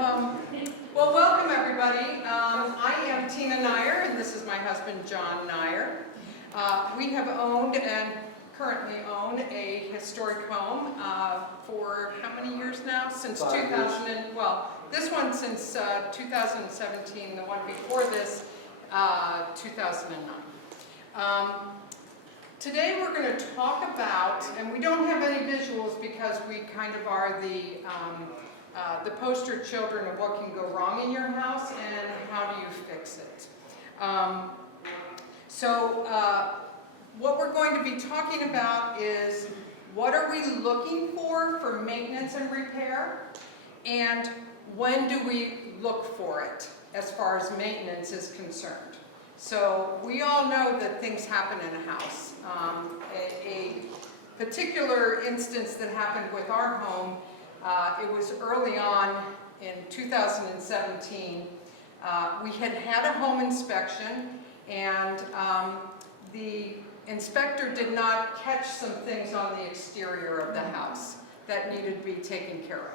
Well, welcome everybody. I am Tina Neyer, and this is my husband, John Neyer. We have owned and currently own a historic home for how many years now? Since 2000, well, this one since 2017, the one before this, 2009. Today we're going to talk about, and we don't have any visuals because we kind of are the poster children of what can go wrong in your house and how do you fix it. What we're going to be talking about is what are we looking for maintenance and repair, and when do we look for it as far as maintenance is concerned. So we all know that things happen in a house. A particular instance that happened with our home, it was early on in 2017. We had had a home inspection, and the inspector did not catch some things on the exterior of the house that needed to be taken care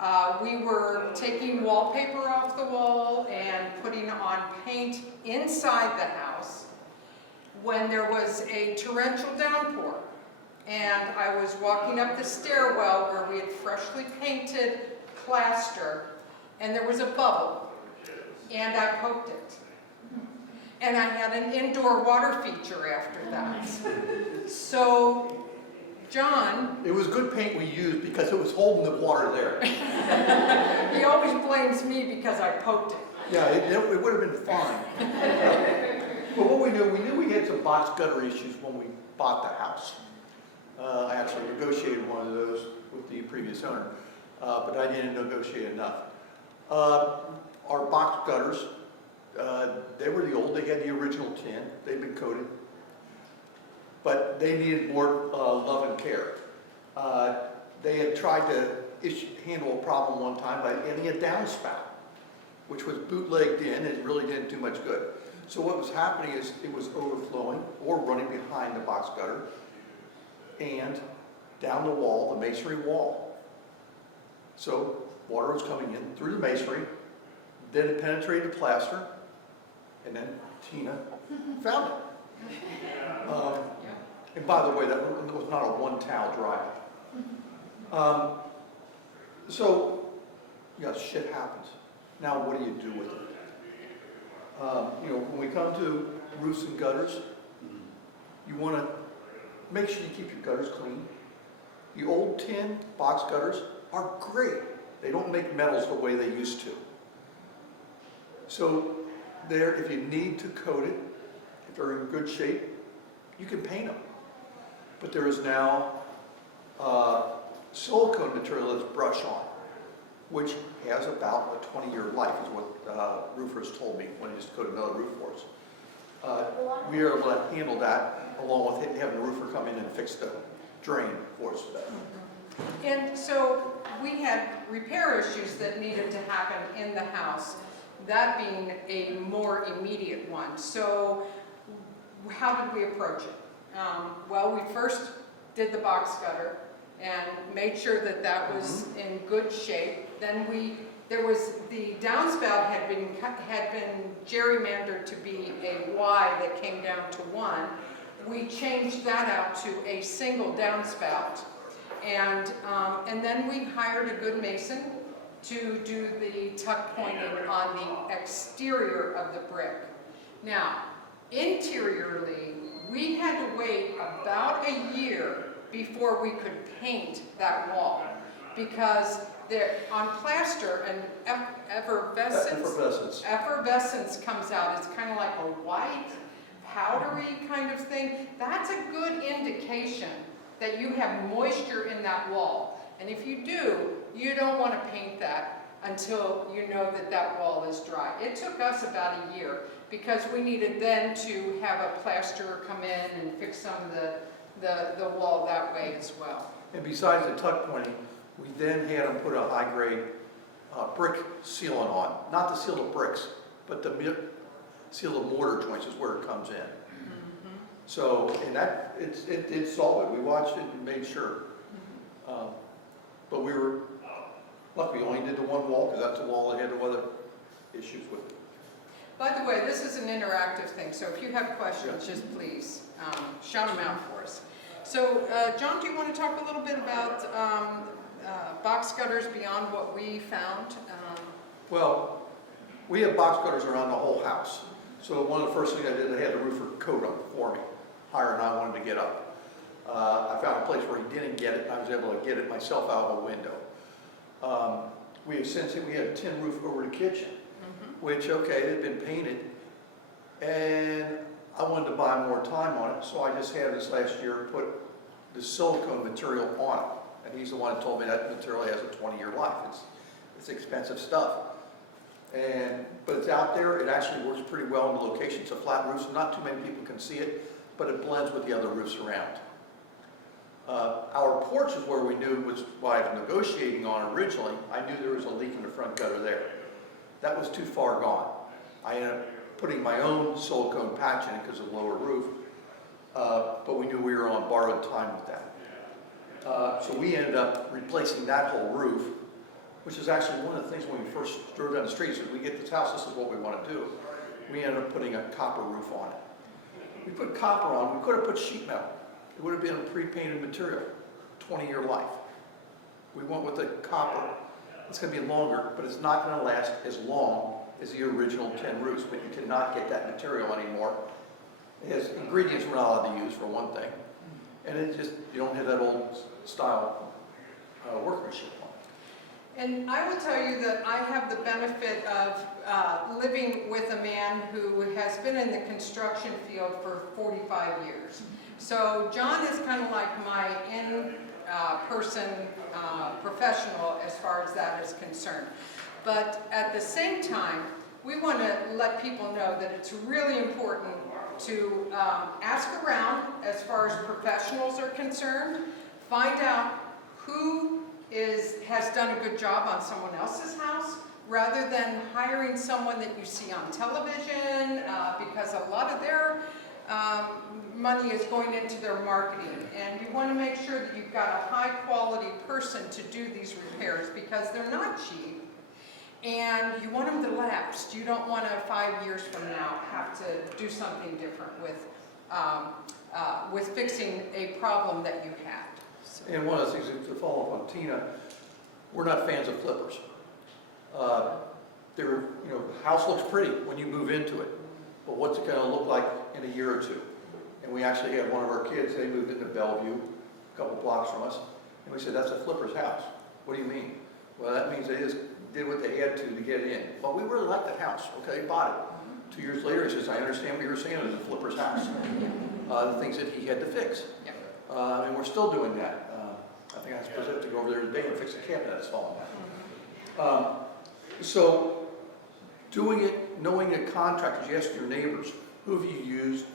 of. We were taking wallpaper off the wall and putting on paint inside the house when there was a torrential downpour. And I was walking up the stairwell where we had freshly painted plaster, and there was a bubble, and I poked it. And I had an indoor water feature after that. So, John... It was good paint we used because it was holding the water there. He always blames me because I poked it. Yeah, it would have been fine. But what we knew we had some box gutter issues when we bought the house. I actually negotiated one of those with the previous owner, but I didn't negotiate enough. Our box gutters, they were the old, they had the original tin, they'd been coated, but they needed more love and care. They had tried to handle a problem one time by adding a downspout, which was bootlegged in, it really didn't do much good. So what was happening is it was overflowing or running behind the box gutter and down the wall, the masonry wall. So water was coming in through the masonry, then it penetrated the plaster, and then Tina found it. And by the way, that was not a one towel dry. So, yeah, shit happens. Now what do you do with it? When we come to roofs and gutters, you want to make sure you keep your gutters clean. The old tin box gutters are great. They don't make metals the way they used to. So if you need to coat it, if they're in good shape, you can paint them. But there is now silicone material that's brush on, which has about a 20-year life, is what roofers told me when they just coated another roof for us. We are able to handle that along with having the roofer come in and fix the drain for us. And so we had repair issues that needed to happen in the house, that being a more immediate one. So how did we approach it? Well, we first did the box gutter and made sure that that was in good shape. Then the downspout had been gerrymandered to be a Y that came down to 1. We changed that out to a single downspout, and then we hired a good mason to do the tuck pointing on the exterior of the brick. Now, interiorly, we had to wait about a year before we could paint that wall, because on plaster, and effervescence comes out. It's kind of like a white, powdery kind of thing. That's a good indication that you have moisture in that wall. And if you do, you don't want to paint that until you know that that wall is dry. It took us about a year because we needed then to have a plasterer come in and fix some of the wall that way as well. And besides the tuck pointing, we then had them put a high-grade brick sealant on. Not to seal the bricks, but to seal the mortar joints is where it comes in. So, and that, it's solid. We watched it and made sure. But we were Luckily, we only did the one wall, because that's the wall that had no other issues with it. By the way, this is an interactive thing, so if you have questions, Yeah. just please shout them out for us. So, John, do you want to talk a little bit about box gutters beyond what we found? Well, we have box gutters around the whole house. So one of the first things I did, I had the roofer coat them for me, higher than I wanted to get up. I found a place where he didn't get it, and I was able to get it myself out of a window. We had a tin roof over the kitchen, which, okay, it had been painted, and I wanted to buy more time on it, so I just had this last year put the silicone material on it. And he's the one that told me that material has a 20-year life. It's expensive stuff. But it's out there, it actually works pretty well in the location. It's a flat roof, so not too many people can see it, but it blends with the other roofs around. Our porch is where we knew was what I was negotiating on originally. I knew there was a leak in the front gutter there. That was too far gone. I ended up putting my own silicone patch in it because of the lower roof, but we knew we were on borrowed time with that. So we ended up replacing that whole roof, which is actually one of the things when we first drove down the street. So we get this house, this is what we want to do. We ended up putting a copper roof on it. We put copper on, we could have put sheet metal. It would have been a pre-painted material, 20-year life. We went with the copper. It's going to be longer, but it's not going to last as long as the original tin roofs, but you cannot get that material anymore. It has ingredients we're not allowed to use, for one thing. And it just, you don't have that old style workmanship on it. And I will tell you that I have the benefit of living with a man who has been in the construction field for 45 years. So John is kind of like my in-person professional as far as that is concerned. But at the same time, we want to let people know that it's really important to ask around as far as professionals are concerned, find out who has done a good job on someone else's house, rather than hiring someone that you see on television, because a lot of their money is going into their marketing. And you want to make sure that you've got a high quality person to do these repairs, because they're not cheap. And you want them to last. You don't want to 5 years from now have to do something different with fixing a problem that you had. So. And one of the things, to follow up on Tina, we're not fans of flippers. The house looks pretty when you move into it, but what's it going to look like in a year or two? And we actually had one of our kids, they moved into Bellevue, a couple blocks from us, and we said, that's a flipper's house. What do you mean? Well, that means they just did what they had to get it in. But we really liked that house, okay, bought it. 2 years later, he says, I understand what you were saying, it was a flipper's house. The things that he had to fix. And we're still doing that. I think I'm supposed to go over there today and fix a cabinet that's fallen down. So, doing it, knowing the contractors, you ask your neighbors, who have you used?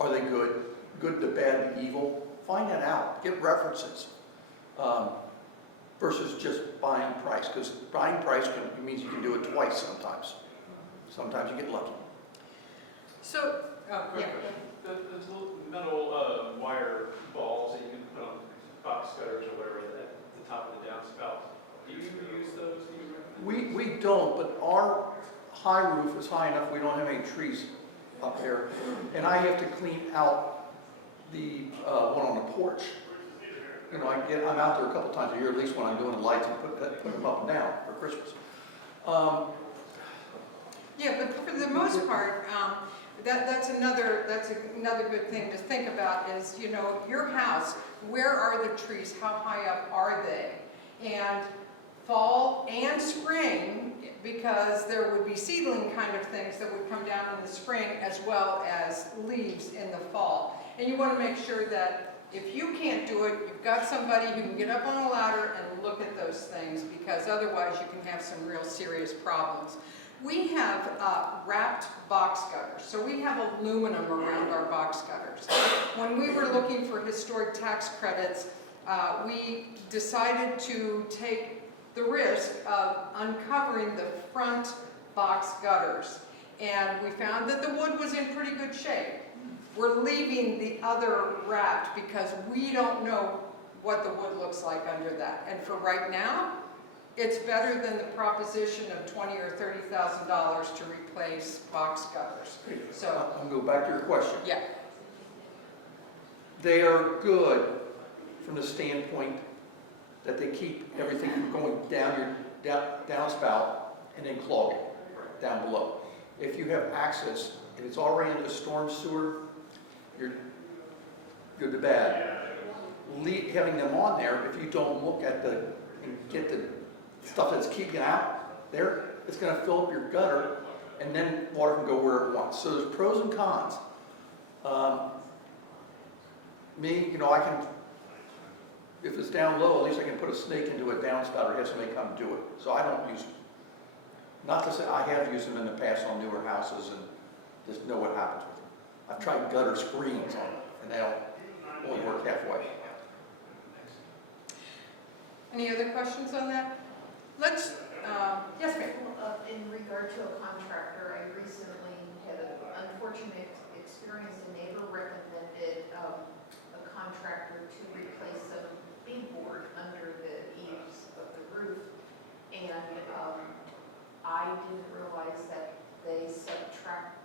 Are they good? Good, the bad, the evil? Find that out. Get references. Versus just buying price, because buying price means you can do it twice sometimes. Sometimes you get lucky. So, yeah. Those little metal wire balls that you can put on box gutters or whatever at the top of the downspout. Do you use those? Do you recommend? We don't, but our high roof is high enough, we don't have any trees up there. And I have to clean out the one on the porch. You know, I'm out there a couple times a year, at least when I'm doing the lights, and put them up and down for Christmas. Yeah, but for the most part, that's another good thing to think about is, you know, your house, where are the trees, how high up are they? And fall and spring, because there would be seedling kind of things that would come down in the spring as well as leaves in the fall. And you want to make sure that if you can't do it, you've got somebody who can get up on a ladder and look at those things, because otherwise you can have some real serious problems. We have wrapped box gutters, so we have aluminum around our box gutters. When we were looking for historic tax credits, we decided to take the risk of uncovering the front box gutters. And we found that the wood was in pretty good shape. We're leaving the other wrapped because we don't know what the wood looks like under that. And for right now, it's better than the proposition of $20,000 or $30,000 to replace box gutters. So, I'm going to go back to your question. yeah, They are good from the standpoint that they keep everything from going down your downspout and then clogging down below. If you have access and it's already into the storm sewer, you're good to bad. Having them on there, if you don't look at and get the stuff that's keeping it out there, it's going to fill up your gutter, and then water can go where it wants. So there's pros and cons. Me, I can, if it's down low, at least I can put a snake into a downspout or have somebody come do it. So I don't use them. Not to say I have used them in the past on newer houses and just know what happens with them. I've tried gutter screens on them, and they only work halfway. any other questions on that? Let's, yes, ma'am. In regard to a contractor, I recently had an unfortunate experience. A neighbor recommended a contractor to replace some beadboard under the eaves of the roof. And I didn't realize that they subcontract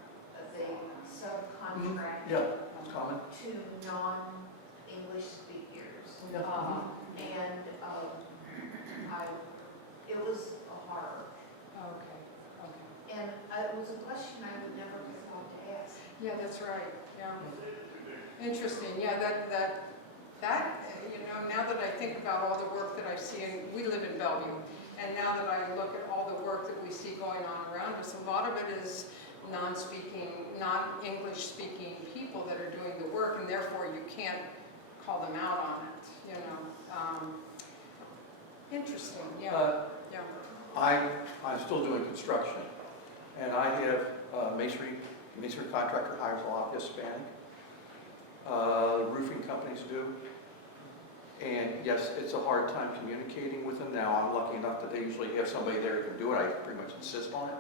Yeah, that's common. to non-English speakers. Yeah. It was a horror. Okay, okay. And it was a question I would never have thought to ask. Yeah, that's right, yeah. Interesting, yeah, that, now that I think about all the work that I see, and we live in Bellevue, and now that I look at all the work that we see going on around us, a lot of it is non-English speaking people that are doing the work, and therefore you can't call them out on it, Interesting, yeah, yeah. I'm still doing construction, and I have masonry contractor hires a lot of Hispanic. Roofing companies do. And yes, it's a hard time communicating with them now. I'm lucky enough that they usually have somebody there who can do it. I pretty much insist on it.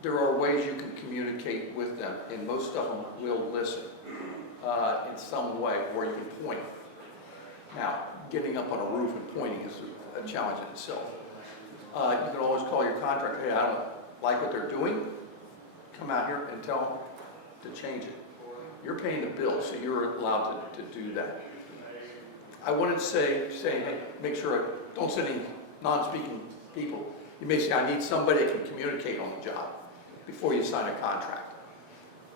There are ways you can communicate with them, and most of them will listen in some way where you can point. Now, getting up on a roof and pointing is a challenge in itself. You can always call your contractor, hey, I don't like what they're doing. Come out here and tell them to change it. You're paying the bill, so you're allowed to do that. I wouldn't say, hey, make sure don't send any non-speaking people. You may say, I need somebody that can communicate on the job before you sign a contract.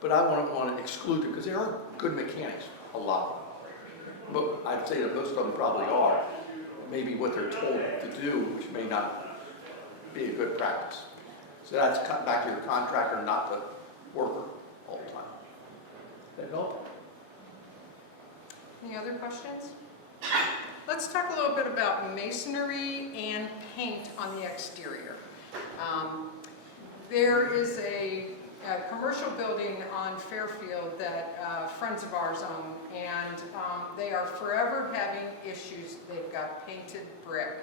But I wouldn't want to exclude them because they are good mechanics, a lot of them. But I'd say that most of them probably are. Maybe what they're told to do, which may not be a good practice. So that's cut back to your contractor, not the worker all the time. That help? Any other questions? Let's talk a little bit about masonry and paint on the exterior. There is a commercial building on Fairfield that friends of ours own, and they are forever having issues. They've got painted brick,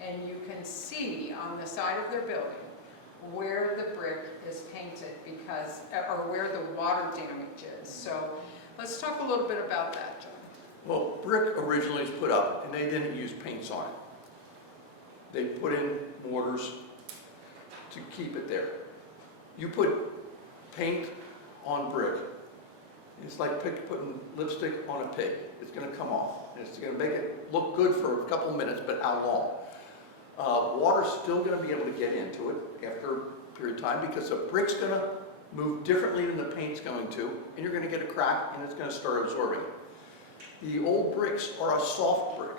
and you can see on the side of their building where the brick is painted because, or where the water damage is. So let's talk a little bit about that, John. Well, brick originally was put up, and they didn't use paints on it. They put in mortars to keep it there. You put paint on brick, it's like putting lipstick on a pig. It's going to come off. And it's going to make it look good for a couple minutes, but how long? Water's still going to be able to get into it after a period of time because the brick's going to move differently than the paint's going to, and you're going to get a crack, and it's going to start absorbing it. The old bricks are a soft brick.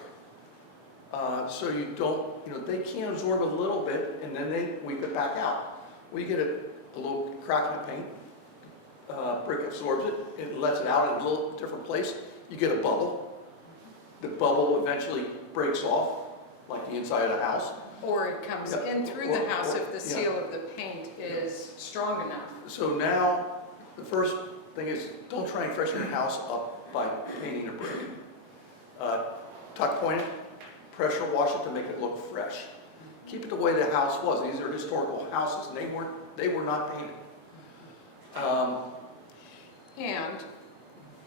So you don't, they can absorb a little bit, and then they weep it back out. Well, you get a little crack in the paint, brick absorbs it, it lets it out in a little different place. You get a bubble. The bubble eventually breaks off, like the inside of the house. Or it comes in through the house if the seal of the paint is strong enough. So now, the first thing is, don't try and freshen your house up by painting a brick. Tuck point it, pressure wash it to make it look fresh. Keep it the way the house was. These are historical houses, and they were not painted. And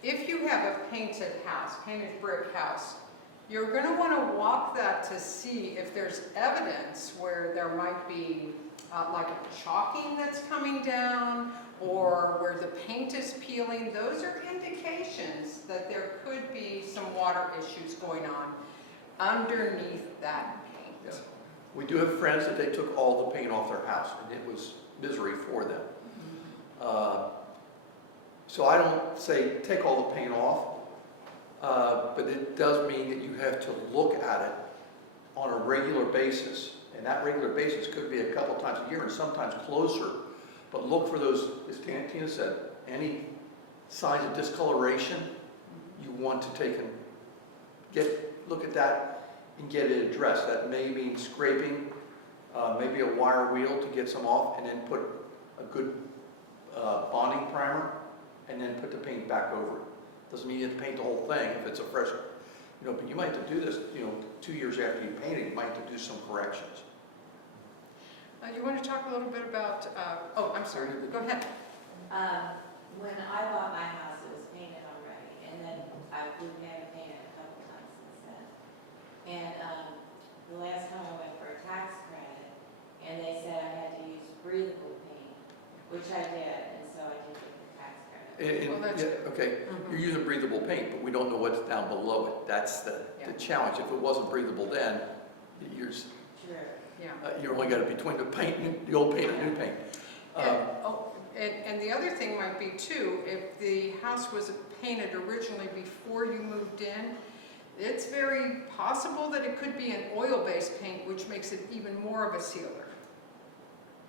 if you have a painted house, painted brick house, You're going to want to walk that to see if there's evidence where there might be like a chalking that's coming down or where the paint is peeling. Those are indications that there could be some water issues going on underneath that paint. Yeah. We do have friends that they took all the paint off their house, and it was misery for them. So I don't say take all the paint off, but it does mean that you have to look at it on a regular basis. And that regular basis could be a couple times a year and sometimes closer. But look for those, as Tina said, any signs of discoloration, you want to take and look at that and get it addressed. That may mean scraping, maybe a wire wheel to get some off, and then put a good bonding primer, and then put the paint back over it. Doesn't mean you have to paint the whole thing if it's a fresh, but you might have to do this, 2 years after you paint it, you might have to do some corrections. You want to talk a little bit about, oh, I'm sorry, go ahead. When I bought my house, it was painted already, and then we've had it painted a couple times since then. And the last time I went for a tax credit, and they said I had to use breathable paint, which I did, and so I did get the tax credit. Well, that's good. Okay, Mhm. you're using breathable paint, but we don't know what's down below it. That's the challenge. If it wasn't breathable then, you're True. Yeah. you only got it between the paint, the old paint and new paint. And the other thing might be too, if the house was painted originally before you moved in, it's very possible that it could be an oil-based paint, which makes it even more of a sealer.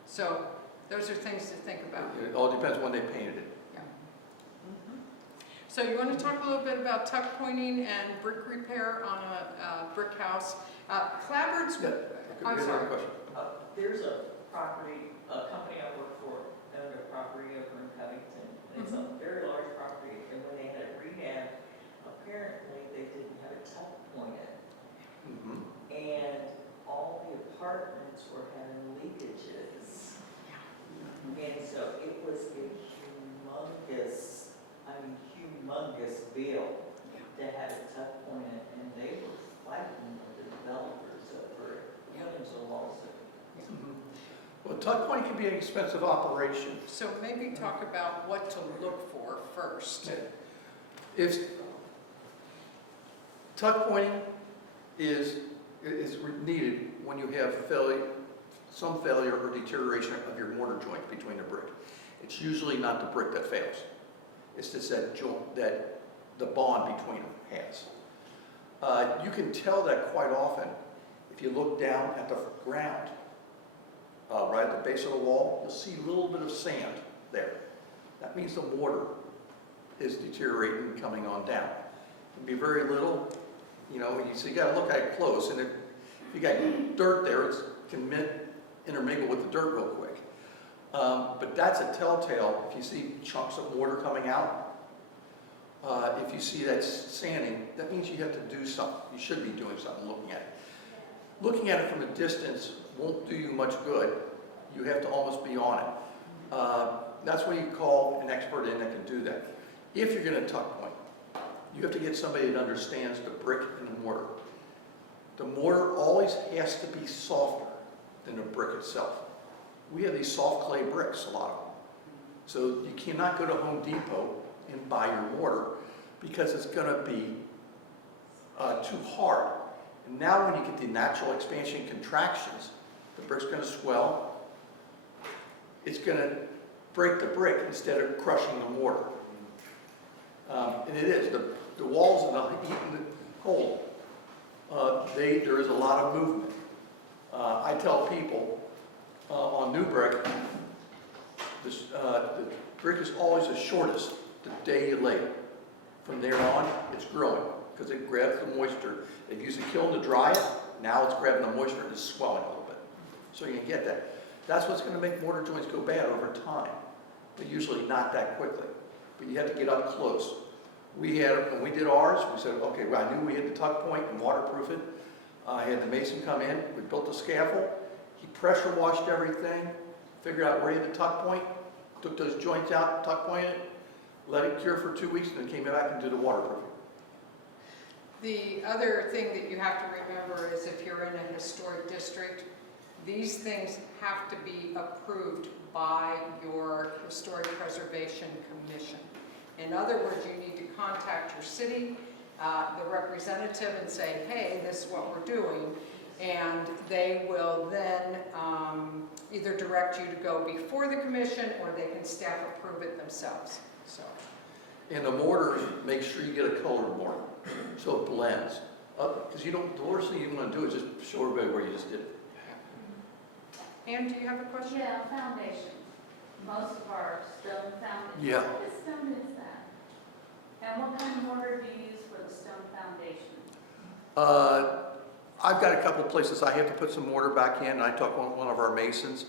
So those are things to think about. It all depends when they painted it. Yeah. So you want to talk a little bit about tuck pointing and brick repair on a brick house? Clapboards, Yeah. I'm Good sorry. question. There's a company I work for, owned a property over in Covington. And it's a very large property, and when they had it rehabbed, apparently they didn't have a tuck point in. Mhm. And all the apartments were having leakages. And so it was a humongous bill to have a tuck point in, and they were fighting with the developers over it. It was a lawsuit. Mhm. Well, tuck point can be an expensive operation. So maybe talk about what to look for first. If tuck pointing is needed when you have some failure or deterioration of your mortar joint between the brick. It's usually not the brick that fails. It's just that joint, that the bond between them has. You can tell that quite often if you look down at the ground. Right at the base of the wall, you'll see a little bit of sand there. That means the mortar is deteriorating and coming on down. It can be very little, so you gotta look at it close, and if you got dirt there, it can intermingle with the dirt real quick. But that's a telltale. If you see chunks of mortar coming out, if you see that sanding, that means you have to do something. You should be doing something looking at it. Looking at it from a distance won't do you much good. You have to almost be on it. That's when you call an expert in that can do that. If you're going to tuck point, you have to get somebody that understands the brick and the mortar. The mortar always has to be softer than the brick itself. We have these soft clay bricks, a lot of them. So you cannot go to Home Depot and buy your mortar because it's going to be too hard. And now when you get the natural expansion contractions, the brick's going to swell. It's going to break the brick instead of crushing the mortar. And it is. The walls and the heat and the cold, there is a lot of movement. I tell people on new brick, the brick is always the shortest the day you lay it. From there on, it's growing because it grabs the moisture. They've used a kiln to dry it. Now it's grabbing the moisture and it's swelling a little bit. So you can get that. That's what's going to make mortar joints go bad over time, but usually not that quickly. But you have to get up close. When we did ours, we said, okay, well, I knew we had the tuck point and waterproof it. I had the mason come in. We built the scaffold. He pressure washed everything, figured out where he had the tuck point, took those joints out, tuck pointed it, let it cure for 2 weeks, and then came back and did the waterproofing. The other thing that you have to remember is if you're in a historic district, these things have to be approved by your Historic Preservation Commission. In other words, you need to contact your city, the representative, and say, hey, this is what we're doing. And they will then either direct you to go before the commission, or they can staff approve it themselves, so. And the mortar, make sure you get a colored mortar, so it blends. Because the worst thing you want to do is just show everybody where you just did it. Ann, do you have a question? Yeah, foundation. Most of our stone foundation. Yeah. What kind of stone is that? And what kind of mortar do you use for the stone foundation? I've got a couple of places I have to put some mortar back in, and I talked to one of our masons,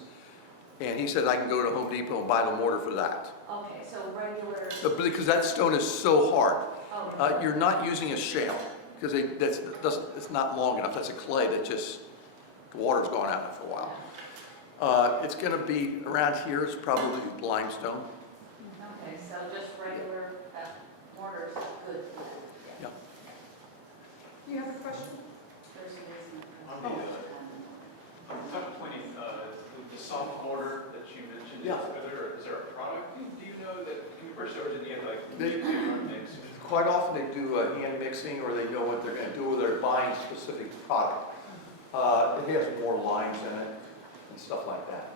and he said I can go to Home Depot and buy the mortar for that. Okay, so regular, Because that stone is so hard. oh, You're not using a shale, because it's not long enough. That's a clay that just, the water's gone out of it for a while. It's going to be, around here, it's probably limestone. okay, so just regular mortar is good for that. Yeah. You have a question? There's a reason. On the pointing, the soft mortar that you mentioned, Yeah. is there a product? Do you know that, can you brush over to the end, like, mix? Quite often they do hand mixing, or they know what they're going to do, or they're buying specific product. It has more lines in it and stuff like that.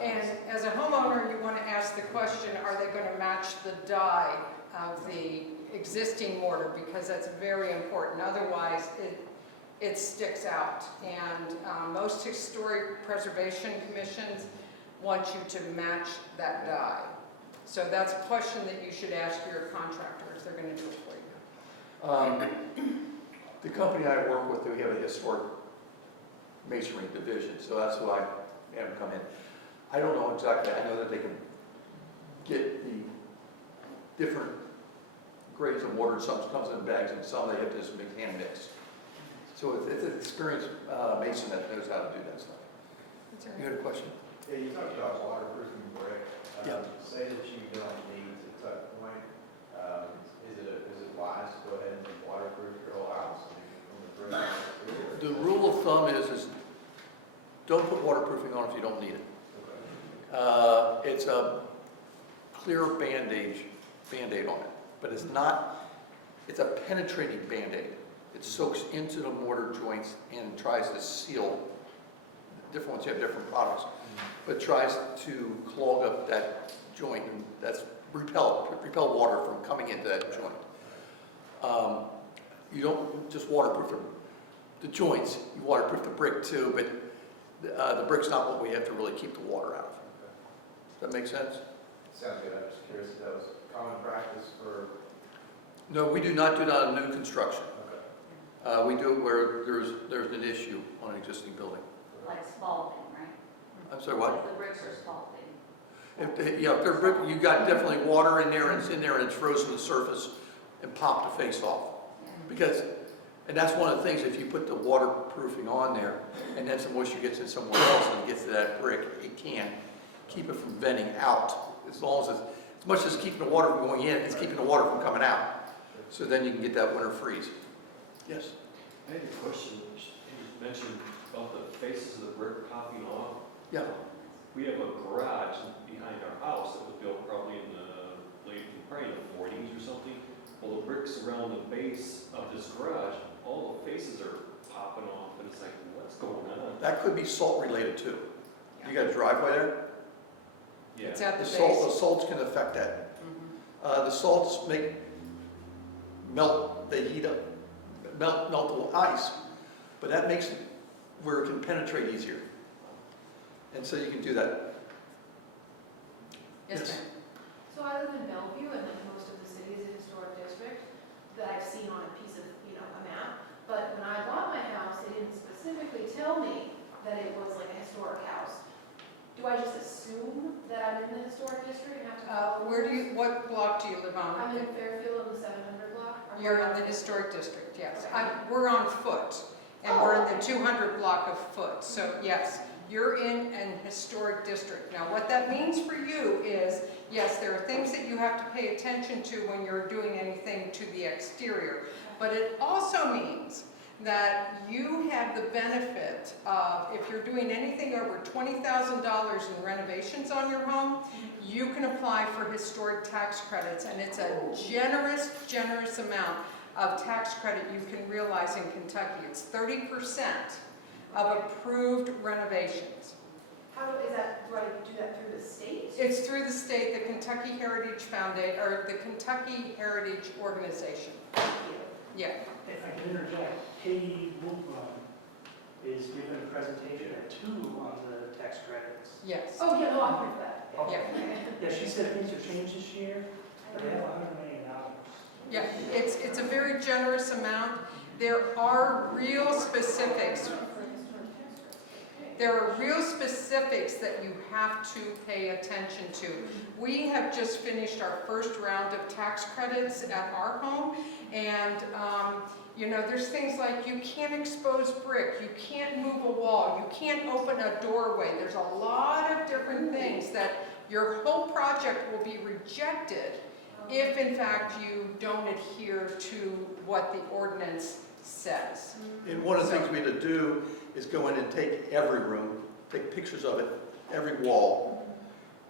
And as a homeowner, you want to ask the question, are they going to match the dye of the existing mortar? Because that's very important. Otherwise, it sticks out. And most historic preservation commissions want you to match that dye. So that's a question that you should ask your contractor if they're going to do it for you. The company I work with, we have a historic masonry division, so that's who I have come in. I don't know exactly, I know that they can get the different grades of mortar, some comes in bags and some they have to just hand mix. So it's an experienced mason that knows how to do that stuff. You had a question? Yeah, you talked about waterproofing brick. Yeah. Say that you don't need to tuck point, is it wise to go ahead and waterproof your whole house? From the brick? The rule of thumb is don't put waterproofing on if you don't need it. It's a clear Band-Aid on it, but it's not, it's a penetrating Band-Aid. It soaks into the mortar joints and tries to seal. Different ones have different products, but tries to clog up that joint, and that's repel water from coming into that joint. You don't just waterproof the joints, you waterproof the brick too, but the brick's not what we have to really keep the water out of. Does that make sense? Sounds good, I'm just curious if that was common practice for, No, we do not do that on new construction. okay. We do it where there's an issue on an existing building. Like spalting, right? I'm sorry, what? Like the bricks are spalting. If they're brick, you got definitely water in there, and it's in there, and it's frozen the surface and popped the face off. Because, and that's one of the things, if you put the waterproofing on there, and then some moisture gets in somewhere else and gets to that brick, it can keep it from venting out. As much as keeping the water from going in, it's keeping the water from coming out. So then you can get that winter freeze. Yes? I had a question. You mentioned about the faces of the brick popping off. Yeah. We have a garage behind our house that was built probably in probably in the 40s or something. Well, the bricks around the base of this garage, all the faces are popping off, and it's like, what's going on? That could be salt related too. You got a driveway there? Yeah. It's at the The base. salts can affect that. Mhm. The salts they heat up, melt the ice, but that makes it where it can penetrate easier. And so you can do that. Yes, ma'am. So I live in Bellevue, and like most of the city is a historic district that I've seen on a piece of, a map. But when I bought my house, they didn't specifically tell me that it was like a historic house. Do I just assume that I'm in the historic district and have to follow? What block do you live on? I'm in Fairfield in the 700 block. You're in the historic district, yes. We're on Foot, and we're in the 200 block of Foot. So yes, you're in an historic district. Now, what that means for you is, yes, there are things that you have to pay attention to when you're doing anything to the exterior. But it also means that you have the benefit of, if you're doing anything over $20,000 in renovations on your home, you can apply for historic tax credits, and it's a generous, generous amount of tax credit you can realize in Kentucky. It's 30% of approved renovations. How is that, do I do that through the state? It's through the state, the Kentucky Heritage Foundation, or the Kentucky Heritage Organization. Thank you. Yeah. If I can interject, Katie Wolfram is giving a presentation at 2 on the tax credits. Yes. Oh, yeah, no, I heard that. Yeah. Yeah, she said things are changed this year, but they have $100 million. Yeah, it's a very generous amount. There are real specifics. There are real specifics that you have to pay attention to. We have just finished our first round of tax credits at our home, and you know, there's things like you can't expose brick, you can't move a wall, you can't open a doorway. There's a lot of different things that your whole project will be rejected if in fact you don't adhere to what the ordinance says. And one of the things we had to do is go in and take every room, take pictures of it, every wall,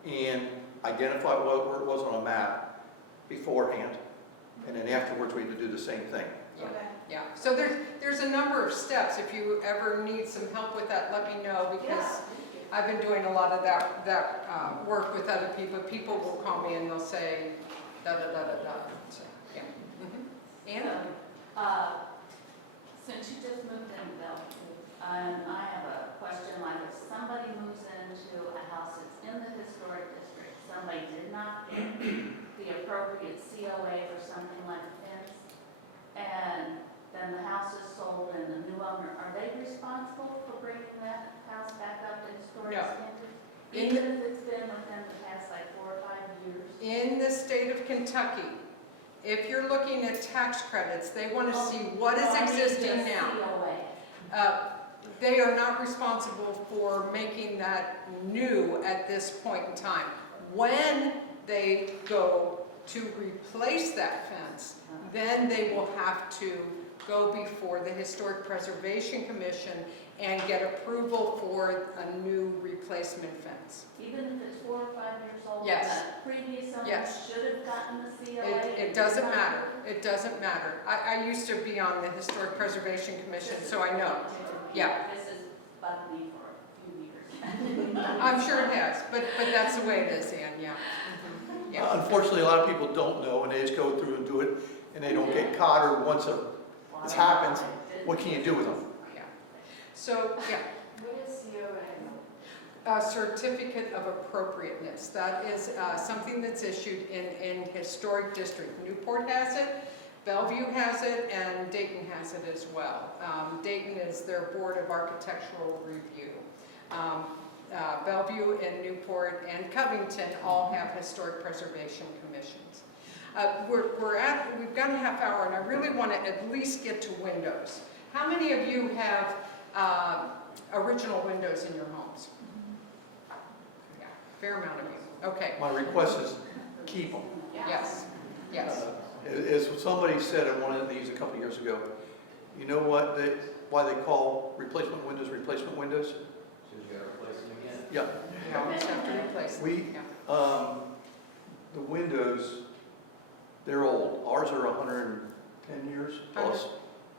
and identify where it was on a map beforehand, and then afterwards we had to do the same thing. Yeah. Yeah, so there's a number of steps. If you ever need some help with that, let me know, because I've been doing a lot of that work with other people. People will call me and they'll say, da-da-da-da-da. So, yeah. Anna? Since you just moved in, Bellevue, and I have a question, like if somebody moves into a house that's in the historic district, somebody did not get the appropriate COA or something like a fence, and then the house is sold and the new owner, are they responsible for bringing that house back up to historic No. standards? Even if it's been within the past like 4 or 5 years? In the state of Kentucky, if you're looking at tax credits, they want to see what is existing now. They are not responsible for making that new at this point in time. When they go to replace that fence, then they will have to go before the Historic Preservation Commission and get approval for a new replacement fence. Even if it's 4 or 5 years old? Yes. The previous owner Yes. should have gotten the COA? It doesn't matter. It doesn't matter. I used to be on the Historic Preservation Commission, so I know. Yeah. This has bugged me for a few years. I'm sure it has, but that's the way it is, Ann, yeah. Mhm. Yeah. Unfortunately, a lot of people don't know, and they just go through and do it, and they don't get caught, or once it happens, what can you do with them? Yeah. So, yeah. What is COA? A certificate of appropriateness. That is something that's issued in historic district. Newport has it, Bellevue has it, and Dayton has it as well. Dayton is their Board of Architectural Review. Bellevue and Newport and Covington all have historic preservation commissions. We've got a half hour, and I really want to at least get to windows. How many of you have original windows in your homes? Yeah, fair amount of you. Okay. My request is keep them. Yes. Yes. As somebody said in one of these a couple of years ago, you know what, why they call replacement windows? So you gotta replace them again. Yeah. We always have to replace them. We, the windows, they're old. Ours are 110 years plus,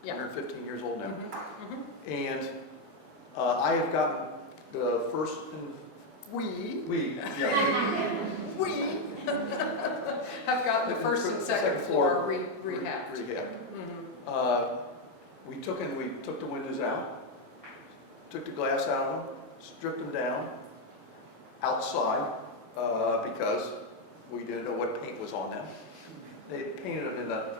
Yeah. 115 years old now. Mhm, mhm. And I have gotten the first, and we Have gotten the first and second floor rehabbed. rehab. Mhm. We took the windows out, took the glass out of them, stripped them down outside because we didn't know what paint was on them. They had painted them in the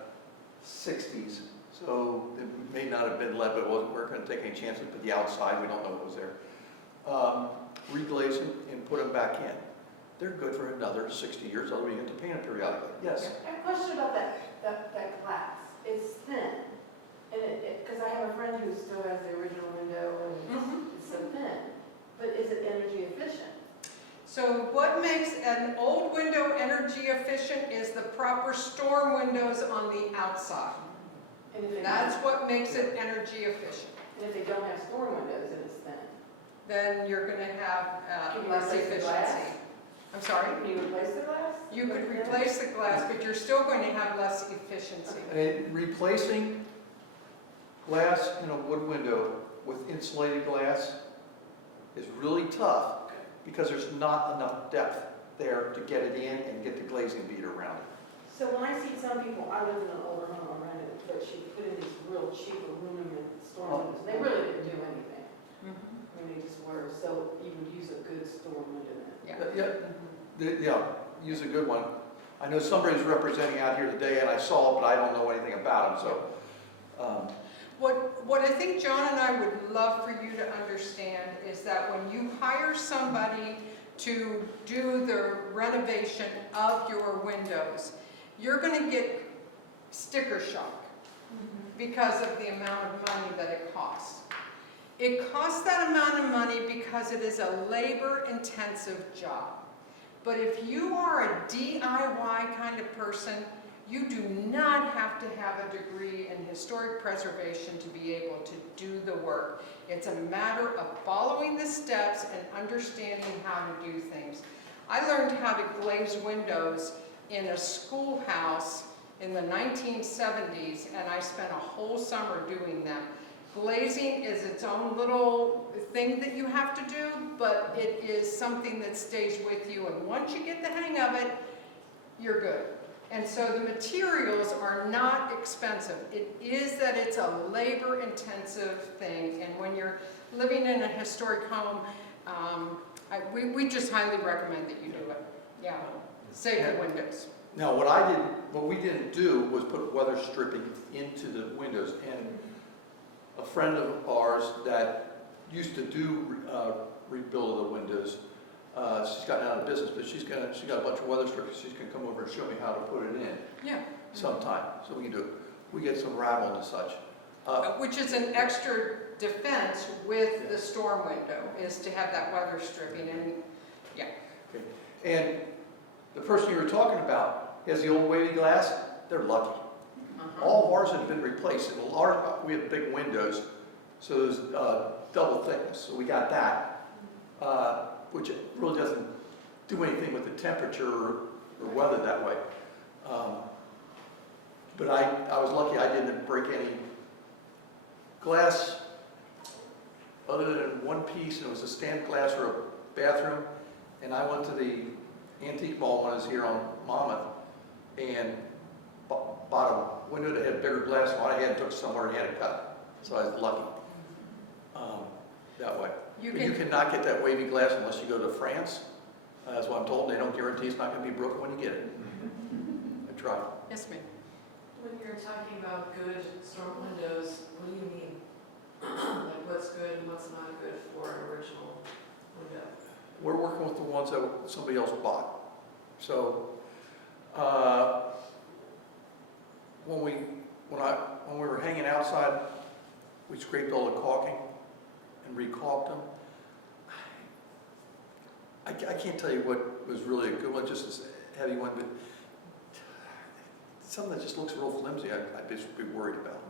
60s, so it may not have been lead, but we're going to take any chances with the outside. We don't know what was there. Reglaze them and put them back in. They're good for another 60 years, although you have to paint them periodically. Yes? I have a question about that glass. It's thin, and because I have a friend who still has the original window, and it's so thin, but is it energy efficient? So what makes an old window energy efficient is the proper storm windows on the outside. And if they, That's what makes it energy efficient. and if they don't have storm windows and it's thin, Then you're gonna have Can you less replace the glass? efficiency. I'm sorry? can you replace the glass? You could replace the glass, but you're still going to have less efficiency. And replacing glass in a wood window with insulated glass is really tough because there's not enough depth there to get it in and get the glazing bead around it. So when I see some people, I live in an older home, I rented it, but she put in these real cheap aluminum storm windows. They really didn't do anything. I mean, they just were, so you would use a good storm window then. Yeah, use a good one. I know somebody's representing out here today and I saw it, but I don't know anything about them, so. What I think John and I would love for you to understand is that when you hire somebody to do the renovation of your windows, you're going to get sticker shock because of the amount of money that it costs. It costs that amount of money because it is a labor-intensive job. But if you are a DIY kind of person, you do not have to have a degree in historic preservation to be able to do the work. It's a matter of following the steps and understanding how to do things. I learned how to glaze windows in a schoolhouse in the 1970s, and I spent a whole summer doing that. Glazing is its own little thing that you have to do, but it is something that stays with you, and once you get the hang of it, you're good. And so the materials are not expensive. It is that it's a labor-intensive thing, and when you're living in a historic home, we just highly recommend that you do it. Yeah, save the windows. Now, what we didn't do was put weather stripping into the windows. And a friend of ours that used to do rebuild of the windows, she's gotten out of business, but she's got a bunch of weather stripping. She's gonna come over and show me how to put it in Yeah. sometime, so we can do it. We get some ravel and such. Which is an extra defense with the storm window, is to have that weather stripping, and yeah. Okay. And the person you were talking about has the old wavy glass. They're lucky. All of ours have been replaced. And we have big windows, so there's double thickness. So we got that, which really doesn't do anything with the temperature or weather that way. But I was lucky I didn't break any glass other than one piece, and it was a stained glass for a bathroom. And I went to the antique mall when I was here on Monmouth and bought a window that had bigger glass than what I had, and took somewhere and had it cut. So I was lucky that way. You But you cannot get that wavy glass unless you go to France. That's what I'm told. They don't guarantee it's not going to be broken when you get it. I tried. Yes, ma'am. When you're talking about good storm windows, what do you mean? Like what's good and what's not good for an original window? We're working with the ones that somebody else bought. So when we were hanging outside, we scraped all the caulking and re-caulked them. I can't tell you what was really a good one, just this heavy one, but something that just looks real flimsy, I'd just be worried about.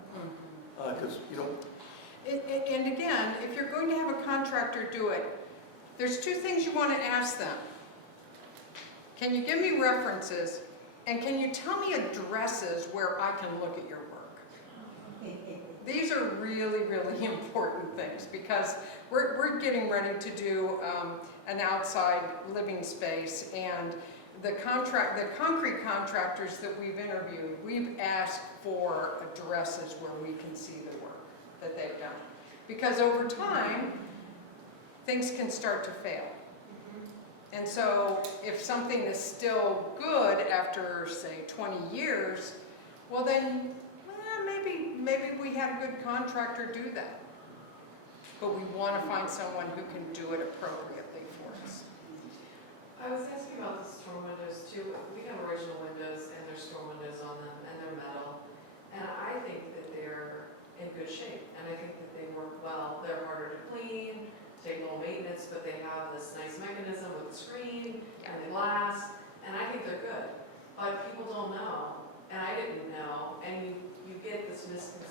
Because, you know. And again, if you're going to have a contractor do it, there's two things you want to ask them. Can you give me references, and can you tell me addresses where I can look at your work? These are really, really important things, because we're getting ready to do an outside living space, and the concrete contractors that we've interviewed, we've asked for addresses where we can see the work that they've done. Because over time, things can start to fail. And so if something is still good after, say, 20 years, well then, maybe we had a good contractor do that. But we want to find someone who can do it appropriately for us. I was asking about the storm windows too. We have original windows and there's storm windows on them and they're metal. And I think that they're in good shape and I think that they work well. They're harder to clean, take little maintenance, but they have this nice mechanism with the screen and they last, and I think they're good. But people don't know, and I didn't know, and you get this misconception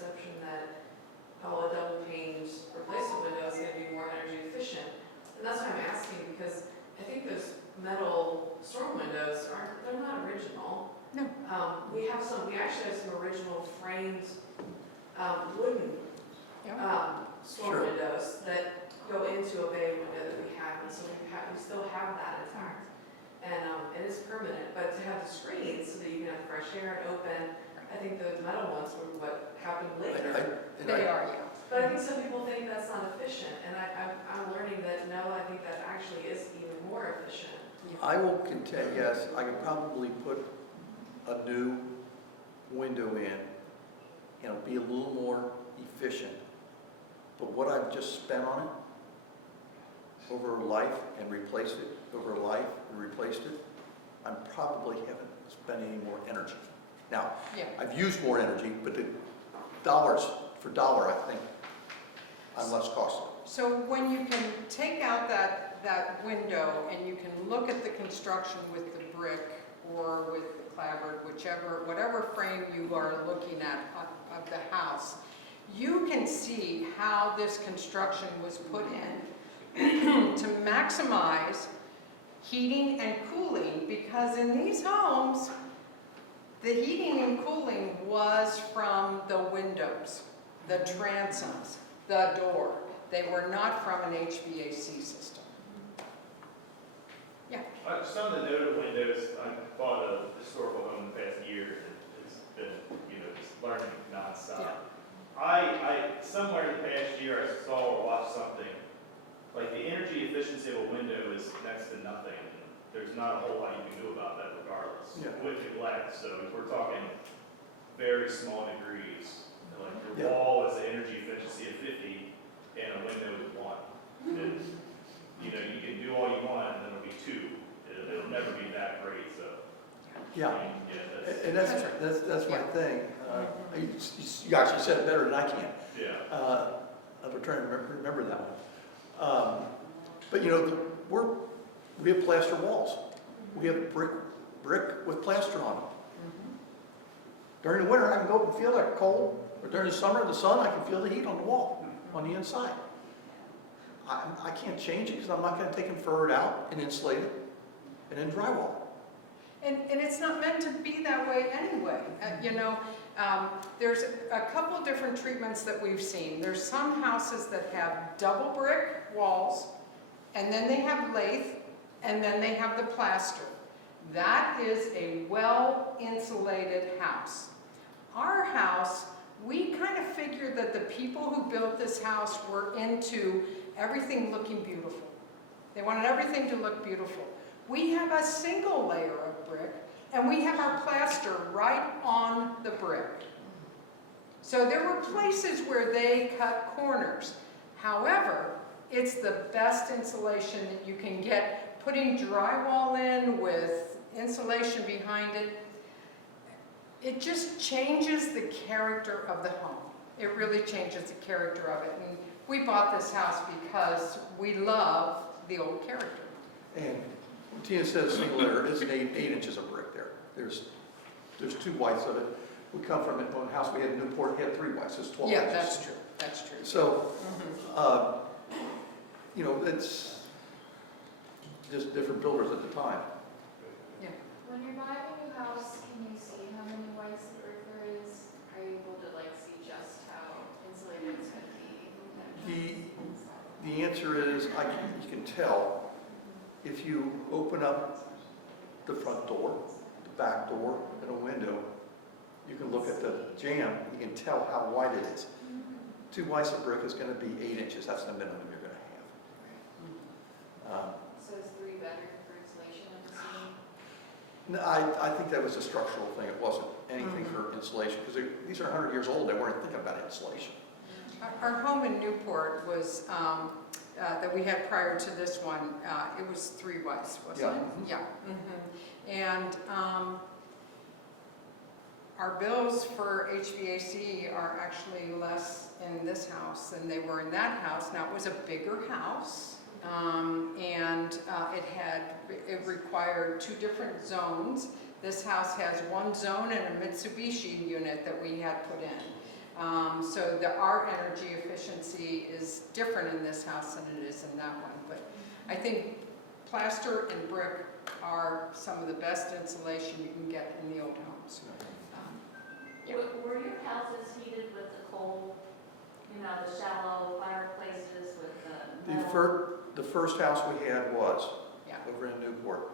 we actually have some original framed, wooden, storm Sure. windows that go into a bay window that we have, and so we still have that intact. And it's permanent, but to have the screens so that you can have fresh air and open, I think the metal ones were what happened later. They are, yeah. But I think some people think that's not efficient, and I'm learning that no, I think that actually is even more efficient. I will contend, yes, I could probably put a new window in, and it'll be a little more efficient. But what I've just spent on it over life and replaced it, over life and replaced it, I probably haven't spent any more energy. Now, Yeah. I've used more energy, but the dollars for dollar, I think, I'm less costly. So when you can take out that window and you can look at the construction with the brick or with the clapboard, whatever frame you are looking at of the house, you can see how this construction was put in to maximize heating and cooling, because in these homes, the heating and cooling was from the windows, the transoms, the door. They were not from an HVAC system. Yeah. Some of the notable windows, I bought a historical home in the past year, and it's been, just learning nonstop. Somewhere in the past year, I saw or watched something, like the energy efficiency of a window is next to nothing. There's not a whole lot you can do about that regardless, with neglect. So if we're talking very small degrees, like your wall is the energy efficiency of 50 and a window is 1. And, you can do all you want and then it'll be 2. It'll never be that great, so. Yeah. I mean, yeah, And that's my thing. You actually said it better than I can. yeah. I'm trying to remember that one. But we have plaster walls. We have brick with plaster on them. During the winter, I can go up and feel that cold, or during the summer, the sun, I can feel the heat on the wall, on the inside. I can't change it because I'm not going to take and fur it out and insulate it and then drywall. And it's not meant to be that way anyway. There's a couple different treatments that we've seen. There's some houses that have double brick walls, and then they have lath, and then they have the plaster. That is a well-insulated house. Our house, we kind of figured that the people who built this house were into everything looking beautiful. They wanted everything to look beautiful. We have a single layer of brick, and we have our plaster right on the brick. So there were places where they cut corners. However, it's the best insulation that you can get. Putting drywall in with insulation behind it, it just changes the character of the home. It really changes the character of it. And we bought this house because we love the old character. And when Tina says single layer, it's 8 inches of brick there. There's 2 whites of it. We come from it, one house we had in Newport, had 3 whites, it's 12 inches. Yeah, that's true, that's true. So, it's just different builders at the time. Yeah. When you're buying a new house, can you see how many whites of brick there is? Are you able to see just how insulated it's going to be? The answer is, you can tell if you open up the front door, the back door, and a window. You can look at the jamb, you can tell how wide it is. 2 whites of brick is going to be 8 inches, that's the minimum you're going to have. So is 3 better for insulation, I'm assuming? No, I think that was a structural thing, it wasn't anything for insulation, because these are 100 years old, they weren't thinking about insulation. Our home in Newport was, that we had prior to this one, it was 3 whites, wasn't it? Yeah. And our bills for HVAC are actually less in this house than they were in that house. Now, it was a bigger house, and it required 2 different zones. This house has 1 zone and a Mitsubishi unit that we had put in. So our energy efficiency is different in this house than it is in that one. But I think plaster and brick are some of the best insulation you can get in the old homes. Yeah. Were your houses heated with the coal, you know, the shallow fireplaces with the metal? The first house we had was, Yeah. over in Newport.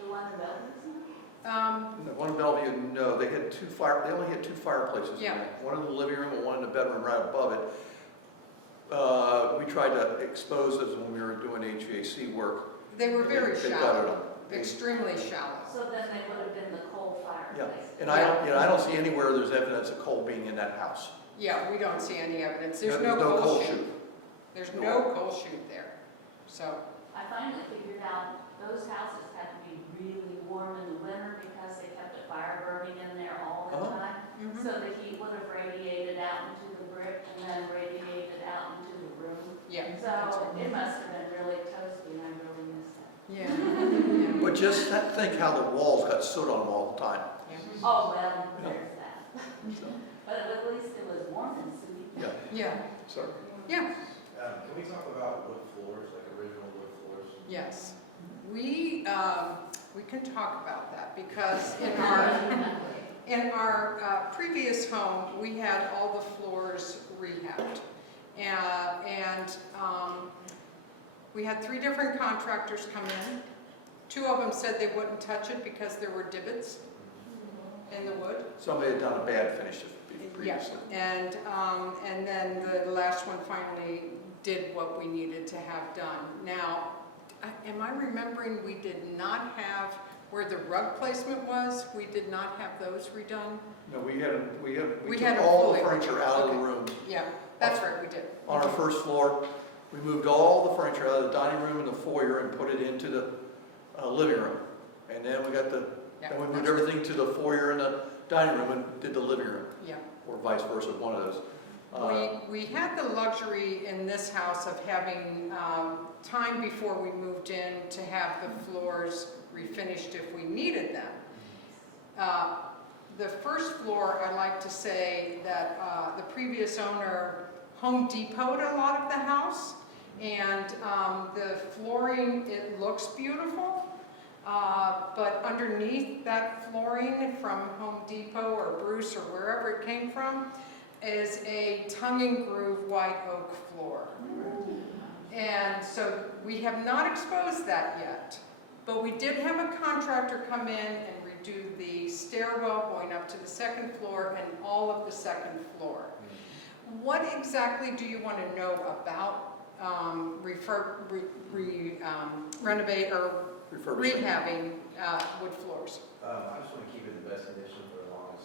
The one in Belton? The one in Bellevue, no, they only had 2 fireplaces in Yeah. there. One in the living room and one in the bedroom right above it. We tried to expose those when we were doing HVAC work. They were very They gutted shallow, them. extremely shallow. So then they would have been the coal Yeah, fireplace. and I don't see anywhere there's evidence of coal being in that house. Yeah, we don't see any evidence. There's There's no coal chute. chute. There's no coal chute there. So, I finally figured out those houses had to be really warm in the winter because they kept a fire burning in there all the Uh-huh. time. So the heat would have radiated out into the brick and then radiated out into the room. yeah. that's So right. it must have been really toasty and I really missed that. Yeah. But just think how the walls got soot on them all the time. Oh, well, Yeah. there's that. So, But at least it was warm and sweet. Yeah, Yeah, sorry. yeah, Can we talk about wood floors, like original wood floors? yes. We can talk about that because in our previous home, we had all the floors rehabbed. And we had 3 different contractors come in. 2 of them said they wouldn't touch it because there were divots in the wood. Somebody had done a bad finish previously. And then the last one finally did what we needed to have done. Now, am I remembering we did not have, where the rug placement was, we did not have those redone? No, we We took had them all the fully- furniture out of the okay. room. Yeah, that's right, we did. On our first floor, we moved all the furniture out of the dining room and the foyer and put it into the living room. And then we got Yeah, then we moved that's- everything to the foyer and the dining room and did the living room, Yeah. or vice versa, one of those. We had the luxury in this house of having time before we moved in to have the floors refinished if we needed them. The first floor, I like to say that the previous owner Home Depot'd a lot of the house, and the flooring, it looks beautiful, but underneath that flooring from Home Depot or Bruce or wherever it came from is a tongue and groove white oak floor. And so we have not exposed that yet, but we did have a contractor come in and redo the stairwell going up to the 2nd floor and all of the 2nd floor. What exactly do you want to know about renovate or Refurbishing. rehabbing wood floors? I just want to keep it in the best condition for as long as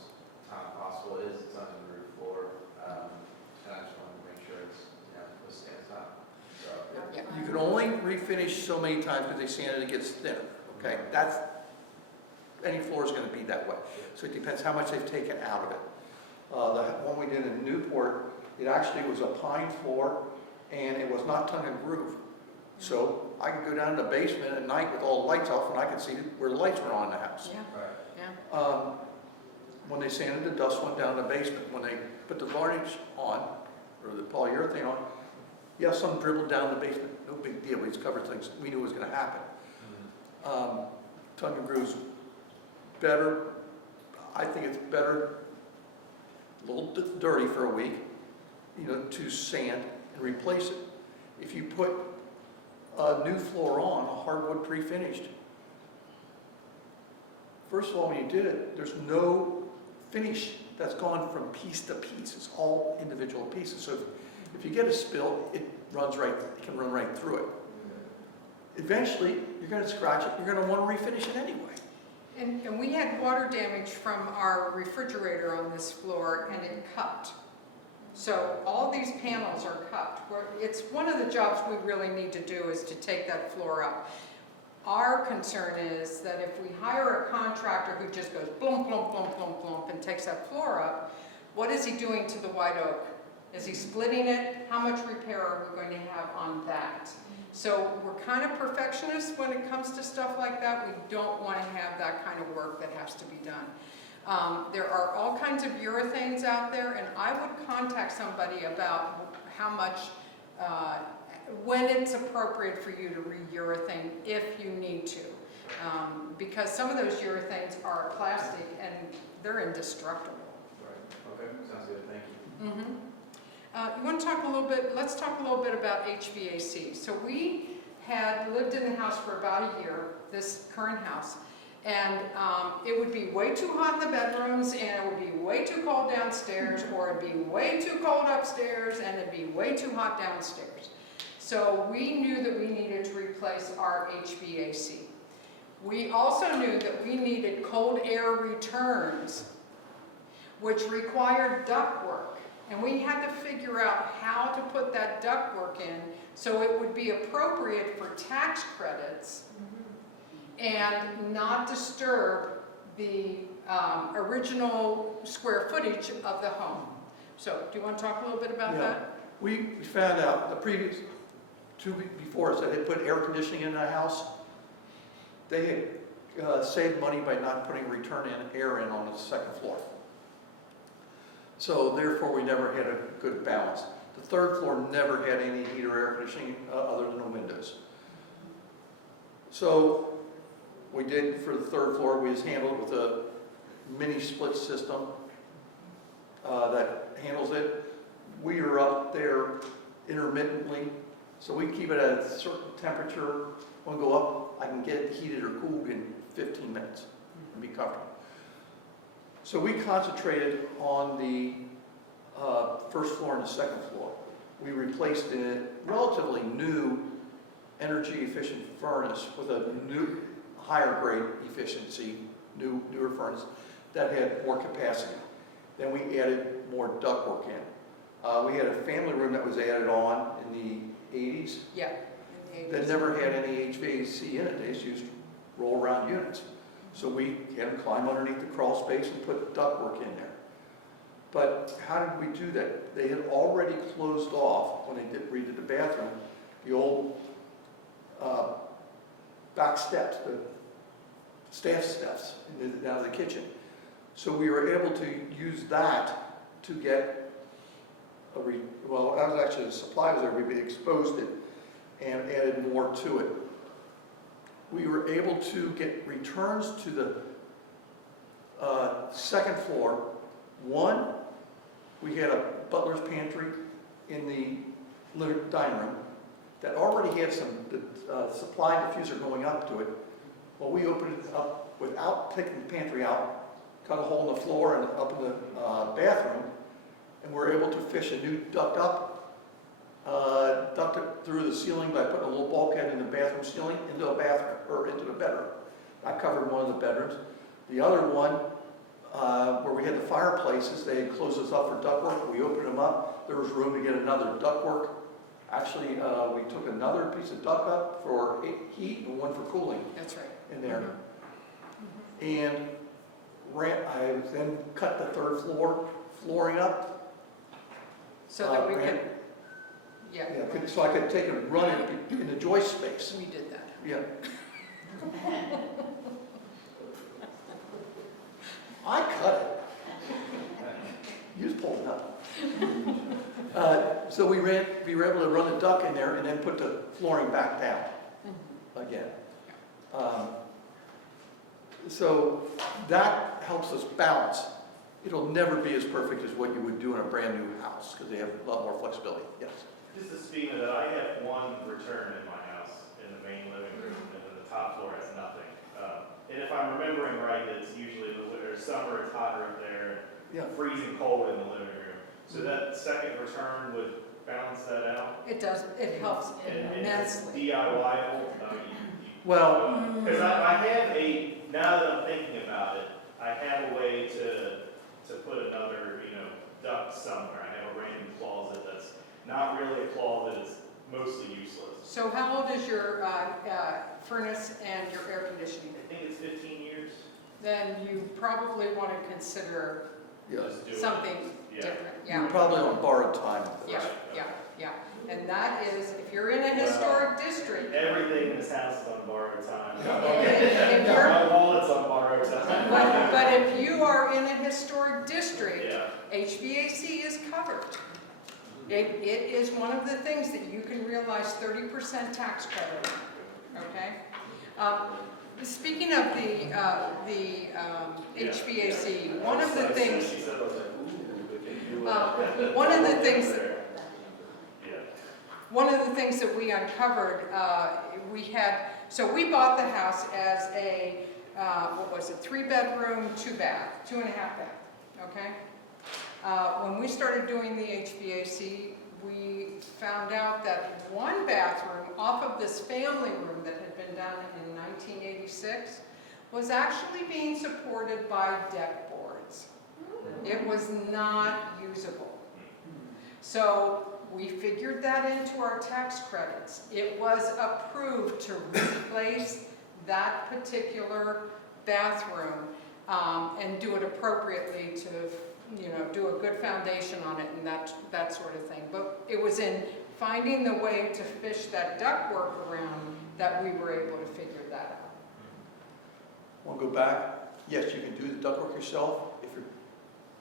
time possible. It is, it's on the roof floor, and I just want to make sure it's, withstands time. So, Yeah. You can only refinish so many times because they sand it, it gets thinner, okay? Any floor is going to be that way. So it depends how much they've taken out of it. The one we did in Newport, it actually was a pine floor and it was not tongue and groove. So I could go down in the basement at night with all the lights off and I could see where the lights were on in the house. Yeah, right. yeah. When they sanded, the dust went down the basement. When they put the varnish on, or the polyurethane on, yeah, some dribbled down the basement. No big deal. We just covered things we knew was going to happen. Tongue and groove's better. I think it's better, a little bit dirty for a week, to sand and replace it. If you put a new floor on, a hardwood pre-finished, first of all, when you did it, there's no finish that's gone from piece to piece. It's all individual pieces. So if you get a spill, it can run right through it. Eventually, you're going to scratch it. You're going to want to refinish it anyway. And we had water damage from our refrigerator on this floor, and it cupped. So all these panels are cupped. It's one of the jobs we really need to do is to take that floor up. Our concern is that if we hire a contractor who just goes blump, blump, blump, blump, blump, and takes that floor up, what is he doing to the white oak? Is he splitting it? How much repair are we going to have on that? So we're kind of perfectionists when it comes to stuff like that. We don't want to have that kind of work that has to be done. There are all kinds of urethanes out there, and I would contact somebody about how much, when it's appropriate for you to re-urethane if you need to. Because some of those urethanes are plastic and they're indestructible. Okay, sounds good, thank you. You want to talk a little bit, let's talk a little bit about HVAC. So we had lived in the house for about a year, this current house, and it would be way too hot in the bedrooms, and it would be way too cold downstairs, or it'd be way too cold upstairs, and it'd be way too hot downstairs. So we knew that we needed to replace our HVAC. We also knew that we needed cold air returns, which required ductwork. And we had to figure out how to put that ductwork in so it would be appropriate for tax credits and not disturb the original square footage of the home. So, do you want to talk a little bit about that? We found out the previous two before us that had put air conditioning in the house. They had saved money by not putting air in on the second floor. So therefore, we never had a good balance. The third floor never had any heat or air conditioning other than the windows. So we did for the third floor, we just handled it with a mini split system that handles it. We are up there intermittently, so we keep it at a certain temperature. When we go up, I can get it heated or cooled in 15 minutes and be comfortable. So we concentrated on the first floor and the second floor. We replaced a relatively new energy efficient furnace with a new higher grade efficiency, newer furnace that had more capacity. Then we added more ductwork in. We had a family room that was added on in the 80s. Yeah. That never had any HVAC in it. They just used roll-around units. So we had them climb underneath the crawl space and put ductwork in there. But how did we do that? They had already closed off, when they redid the bathroom, the old back steps, the staff steps down to the kitchen. So we were able to use that to get well, that was actually the supply was there. We exposed it and added more to it. We were able to get returns to the second floor. One, we had a butler's pantry in the dining room that already had some supply diffuser going up to it. Well, we opened it up without taking the pantry out, cut a hole in the floor and up in the bathroom, and we're able to fish a new duct up, duct it through the ceiling by putting a little bulkhead in the bathroom ceiling into a bathroom, or into the bedroom. That covered one of the bedrooms. The other one, where we had the fireplaces, they had closed us up for ductwork. We opened them up. There was room to get another ductwork. Actually, we took another piece of duct up for heat and one for cooling. That's right. In there. And I then cut the third flooring up. So that we could, yeah. So I could take it and run it in the joist space. We did that. Yeah. I cut it. You just pulled it up. So we were able to run the duct in there and then put the flooring back down again. So that helps us balance. It'll never be as perfect as what you would do in a brand new house because they have a lot more flexibility. Yes. Just to speak of that, I have one return in my house in the main living room, and then the top floor has nothing. And if I'm remembering right, it's usually the winter, summer, it's hotter up there, Yeah. freezing cold in the living room. So that second return would balance that out. It does, it helps And immensely. DIY-able. Well, Because I have now that I'm thinking about it, I have a way to put another, duct somewhere. I have a random closet that's not really a closet, it's mostly useless. So how old is your furnace and your air conditioning? I think it's 15 years. Then you probably want to consider yes. Just do it. something Yeah. different. You're Yeah, probably on borrowed time. yeah, yeah, yeah. And that is, if you're in a historic district, Everything in this house is on borrowed time. if you're, My wallet's on borrowed time. but if you are in a historic district, Yeah. HVAC is covered. It is one of the things that you can realize 30% tax credit on, okay? Speaking of the HVAC, one of the things, She said, I was like, ooh. One of the things that Yeah. One of the things that we uncovered, so we bought the house as a, 3-bedroom, 2-bath, 2.5 bath, okay? When we started doing the HVAC, we found out that one bathroom off of this family room that had been done in 1986 was actually being supported by deck boards. It was not usable. So we figured that into our tax credits. It was approved to replace that particular bathroom and do it appropriately to, do a good foundation on it and that sort of thing. But it was in finding the way to fish that ductwork around that we were able to figure that out. Want to go back? Yes, you can do the ductwork yourself if you're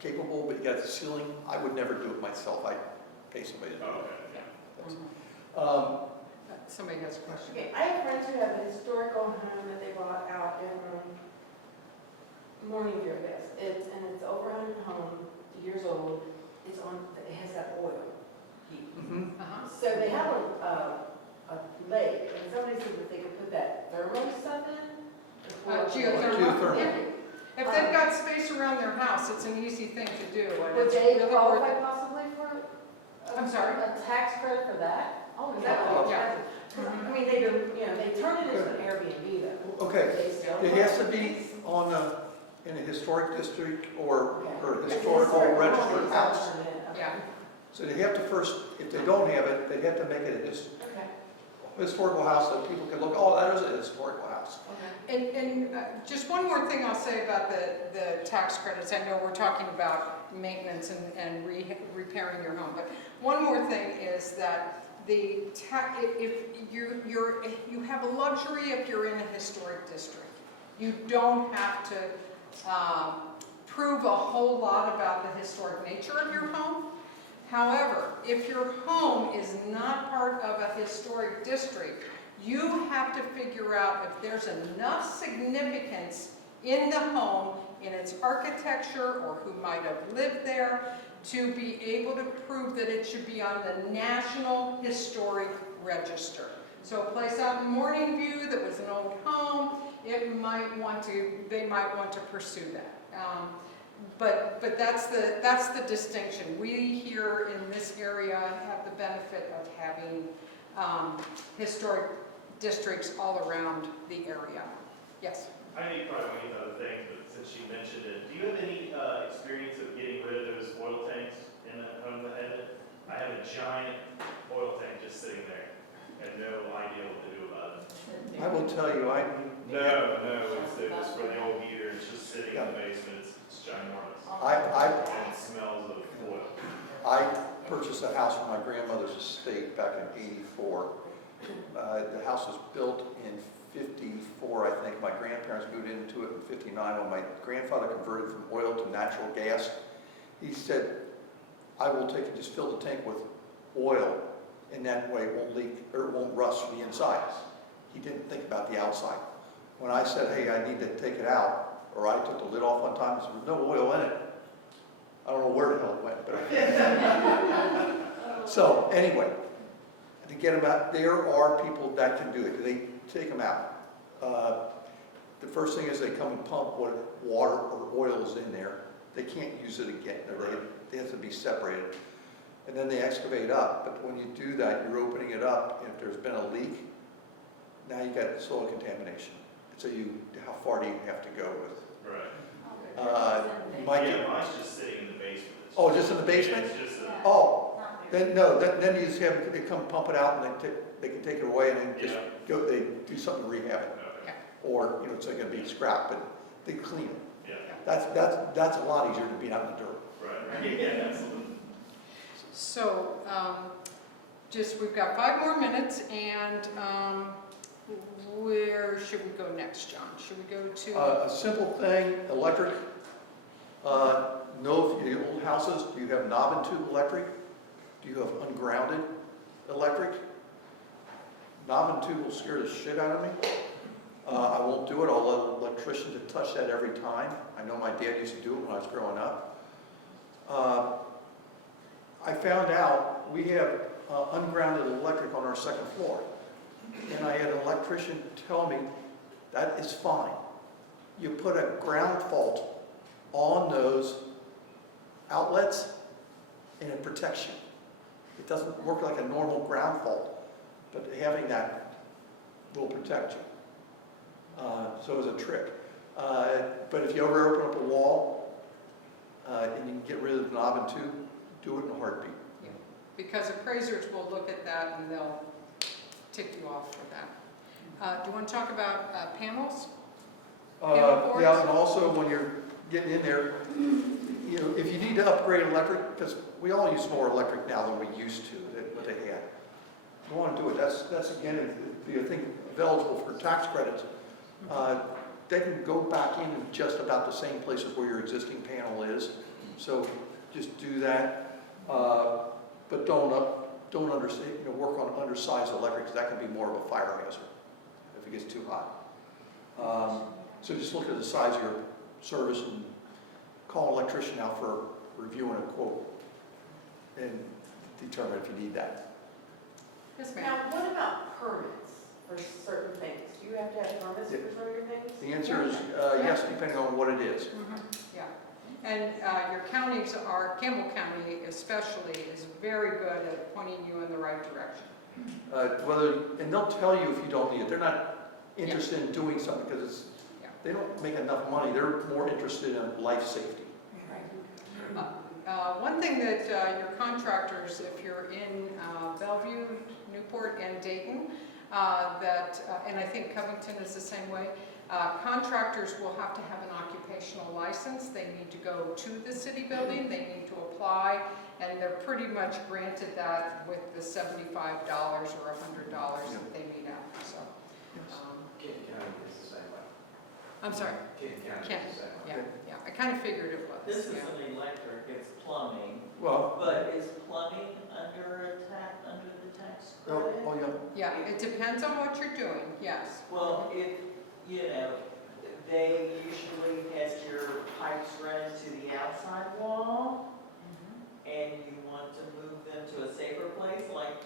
capable, but you got the ceiling. I would never do it myself. I pay somebody to do Oh, it. okay. Um, Somebody has a question. Okay, I have friends who have a historical home that they bought out in Morningview, I guess. It's over 100 home, years old. It has that oil heat. mhm. So they have a lake, and somebody said that they could put that thermal stuff in. Geothermal. Yeah. If they've got space around their house, it's an easy thing to do. And Would it's they really qualify worth- possibly for? I'm sorry? A tax credit for that? Oh, is that Yeah. what? I mean, they do, they turn it into an Airbnb though. Okay, They still- it has to be in a historic district or Okay. historical Historic registered home, house. okay. Yeah. So they have to first, if they don't have it, they have to make it a historical house that people can look, oh, that is a historical house. Okay. And just one more thing I'll say about the tax credits. I know we're talking about maintenance and repairing your home, but one more thing is that if you have a luxury if you're in a historic district. You don't have to prove a whole lot about the historic nature of your home. However, if your home is not part of a historic district, you have to figure out if there's enough significance in the home, in its architecture, or who might have lived there, to be able to prove that it should be on the National Historic Register. So a place out in Morningview that was an old home, they might want to pursue that. But that's the distinction. We here in this area have the benefit of having historic districts all around the area. Yes? I know you probably want to get other things, but since you mentioned it, do you have any experience of getting rid of those oil tanks in that home that had it? I have a giant oil tank just sitting there and no idea what to do about it. I will tell you, No, it was for the old heater, it's just sitting in the basement, it's ginormous. And it smells of oil. I purchased a house from my grandmother's estate back in '84. The house was built in '54, I think. My grandparents moved into it in '59 when my grandfather converted from oil to natural gas. He said, I will take and just fill the tank with oil, and that way it won't leak or it won't rust from the inside. He didn't think about the outside. When I said, hey, I need to take it out, or I took the lid off one time, there was no oil in it. I don't know where the hell it went, but so anyway, to get them out, there are people that can do it. They take them out. The first thing is they come and pump what water or oil is in there. They can't use it again. They have to be separated. And then they excavate up. But when you do that, you're opening it up. And if there's been a leak, now you got soil contamination. So how far do you have to go with? Right. You might Yeah, get, mine's just sitting in the basement. oh, just in the basement? Yeah, it's just a, Oh, then no, then you just have, they come pump it out and they can take it away and then just Yeah. go, they do something to rehab it. okay, Or, it's going to be scrap, but they clean it. yeah, That's a lot easier than being out in the dirt. right, yeah, absolutely. So, we've got 5 more minutes, and where should we go next, John? Should we go to? A simple thing, electric. Know if your old houses, do you have knob and tube electric? Do you have ungrounded electric? Knob and tube will scare the shit out of me. I won't do it. I'll let electricians to touch that every time. I know my dad used to do it when I was growing up. I found out we have ungrounded electric on our second floor. And I had an electrician tell me, that is fine. You put a ground fault on those outlets and it protects you. It doesn't work like a normal ground fault, but having that will protect you. So it was a trick. But if you ever open up a wall and you can get rid of the knob and tube, do it in a heartbeat. Because appraisers will look at that and they'll tick you off for that. Do you want to talk about panels? Panel boards? Yeah, and also when you're getting in there, you know, if you need to upgrade electric, because we all use more electric now than we used to, what they had. You want to do it, that's again, the thing eligible for tax credits. They can go back in just about the same places where your existing panel is. So just do that, but don't understand, you know, work on undersized electric, because that can be more of a fire hazard if it gets too hot. So just look at the size of your service and call an electrician out for reviewing a quote and determine if you need that. Yes, ma'am. Now, what about permits for certain things? Do you have to have permits for some of your things? The answer is yes, depending on what it is. Yeah. And your counties are, Campbell County especially, is very good at pointing you in the right direction. And they'll tell you if you don't need it. They're not interested in doing something because they don't make enough money. They're more interested in life safety. One thing that your contractors, if you're in Bellevue, Newport, and Dayton, and I think Covington is the same way, contractors will have to have an occupational license. They need to go to the city building, they need to apply, and they're pretty much granted that with the $75 or $100 that they meet out. So, Kent County is the same way. I'm sorry. Kent County Kent. is the same way. Yeah, I kind of figured it was. This yeah. isn't electric, it's plumbing, Well, but is plumbing under the tax credit? Yeah, it depends on what you're doing, yes. Well, if, you know, they usually has your pipes run to the outside wall, and you want to move them to a safer place, like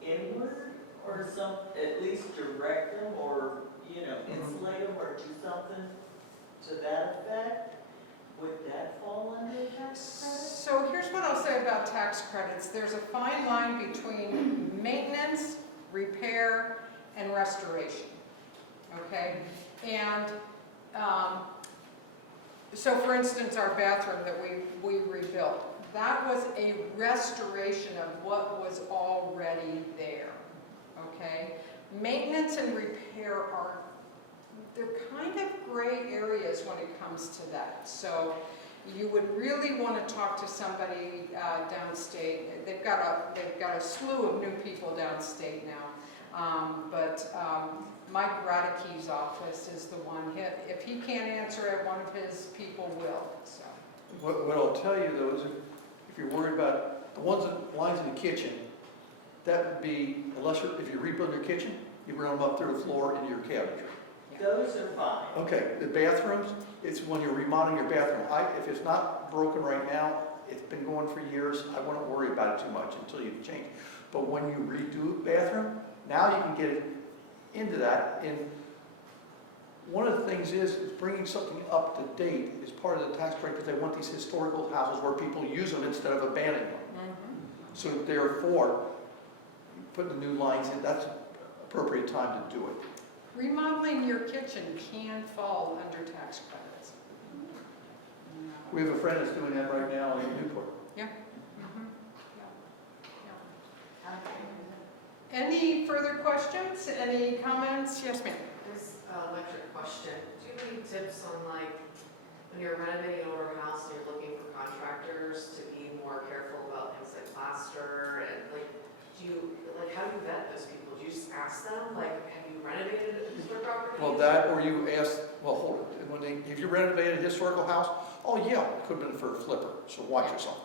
inward, or some, at least direct them, or, you know, insulate them, or do something to that effect. Would that fall under tax credit? So here's what I'll say about tax credits. There's a fine line between maintenance, repair, and restoration, okay? And so for instance, our bathroom that we rebuilt, that was a restoration of what was already there, okay? Maintenance and repair they're kind of gray areas when it comes to that. So you would really want to talk to somebody downstate. They've got a slew of new people downstate now. But Mike Radke's office is the one. If he can't answer it, one of his people will. So. what I'll tell you though is if you're worried about the lines in the kitchen, that would be, if you rebuild your kitchen, you run them up through the floor into your cabinetry. Those are fine. Okay, the bathrooms, it's when you're remodeling your bathroom. If it's not broken right now, it's been going for years, I wouldn't worry about it too much until you change. But when you redo a bathroom, now you can get it into that. And one of the things is bringing something up to date is part of the tax break because they want these historical houses where people use them instead of abandoning them. So therefore, putting the new lines in, that's appropriate time to do it. Remodeling your kitchen can fall under tax credits. We have a friend that's doing that right now in Newport. Yeah. Any further questions? Any comments? Yes, ma'am. This electric question, do you have any tips on like, when you're renovating an older house and you're looking for contractors to be more careful about things like plaster and like, how do you vet those people? Do you just ask them, like, have you renovated a historic property? Well, that or you ask, well, hold it, have you renovated a historical house? Oh yeah, it could have been for a flipper, so watch yourself.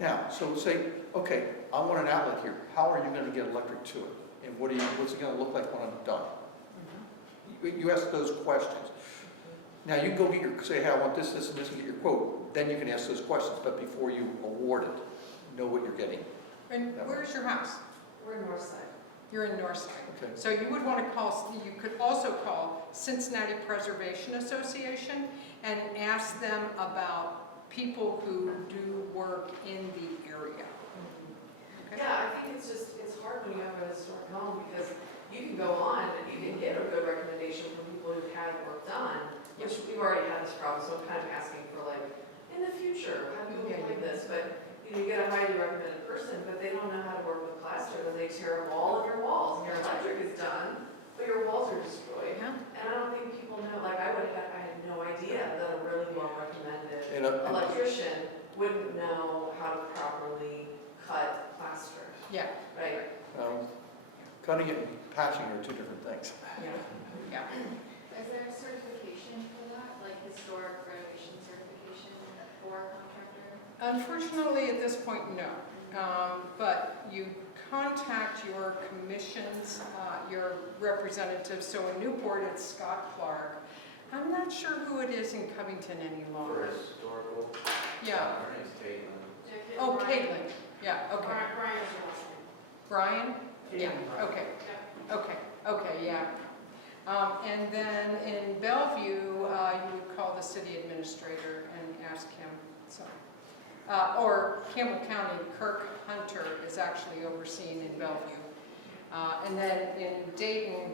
Now, so say, okay, I want an outlet here. How are you going to get electric to it? And what's it going to look like when I'm done? You ask those questions. Now you go get say, hey, I want this, this, and this, and get your quote. Then you can ask those questions, but before you award it. know what you're getting. And where's your house? We're in Northside. You're in Northside. Okay. So you would want to call, you could also call Cincinnati Preservation Association and ask them about people who do work in the area. Okay? Yeah, I think it's hard when you have a historic home because you can go on and you can get a good recommendation from people who've had work done, which we've already had this problem, so I'm kind of asking for like, in the future, how do you avoid this? But you get a highly recommended person, but they don't know how to work with plaster, then they tear up all of your walls, and your electric is done, but your walls are destroyed. Yeah. And I don't think people know, like I had no idea that a really well-recommended And, electrician wouldn't know how to properly cut plaster, Yeah, right? Cutting it and patching are two different things. yeah, yeah. Is there a certification for that, like historic renovation certification for a contractor? Unfortunately, at this point, no. But you contact your commissions, your representatives. So in Newport, it's Scott Clark. I'm not sure who it is in Covington any For longer. historical. Yeah. Her name's Caitlin. Oh, Caitlin. Yeah, okay. Brian's last name. Brian? Yeah, Brian. okay, yeah. And then in Bellevue, you would call the city administrator and ask him, so. Or Campbell County, Kirk Hunter is actually overseen in Bellevue. And then in Dayton,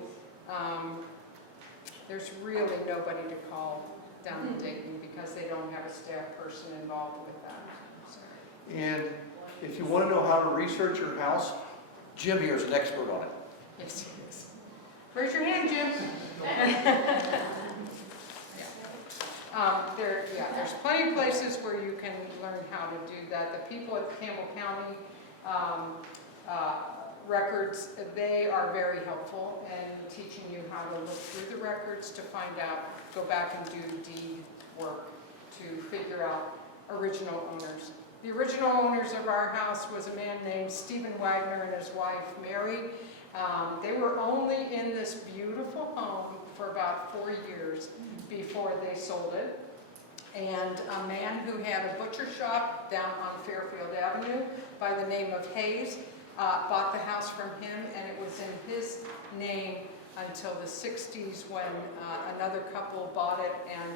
there's really nobody to call down in Dayton because they don't have a staff person involved with that. So, And if you want to know how to research your house, Jim here is an expert on it. yes, yes. Raise your hand, Jim. There's plenty of places where you can learn how to do that. The people at Campbell County records, they are very helpful in teaching you how to look through the records to find out, go back and do deed work to figure out original owners. The original owners of our house was a man named Stephen Wagner and his wife Mary. They were only in this beautiful home for about 4 years before they sold it. And a man who had a butcher shop down on Fairfield Avenue by the name of Hayes bought the house from him, and it was in his name until the 60s when another couple bought it. And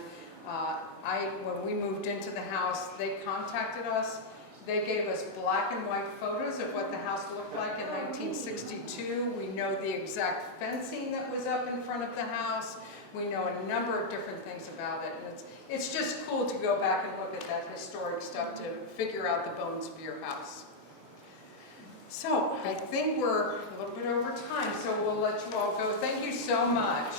when we moved into the house, they contacted us. They gave us black and white photos of what the house looked like in 1962. We know the exact fencing that was up in front of the house. We know a number of different things about it. And it's just cool to go back and look at that historic stuff to figure out the bones of your house. So I think we're a little bit over time, so we'll let you all go. Thank you so much.